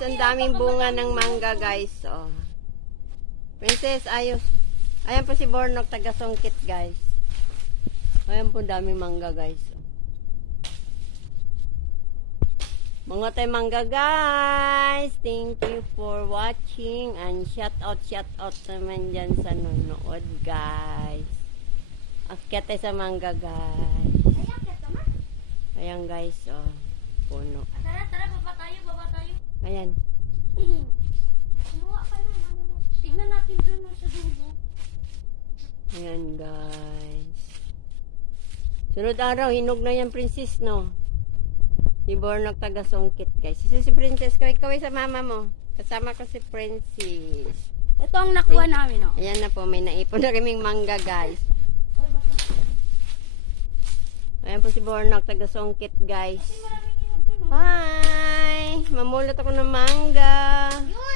ang daming bunga ng mangga guys. Oh. Princess, ayos. Ayan po si Bornok, taga Songkit guys. Ayan po daming mangga guys. Mga tayo mangga guys. Thank you for watching and shout out, shout out naman dyan sa nanonood guys. Akyat tayo sa mangga guys. Ayan guys, oh. Ayan. Kumuha ka na. Tignan natin doon sa dulo. Ayan guys. Sunod araw, hinog na yan princess, no? Si Bornok taga Songkit guys. Si, si princess, kaway-kaway sa mama mo. Kasama ko si princess. Ito ang nakuha namin, oh. Ayan na po, may naipon na kaming mangga guys. Ayan po si Bornok taga Songkit guys. Mamulot ako ng mangga. Yun!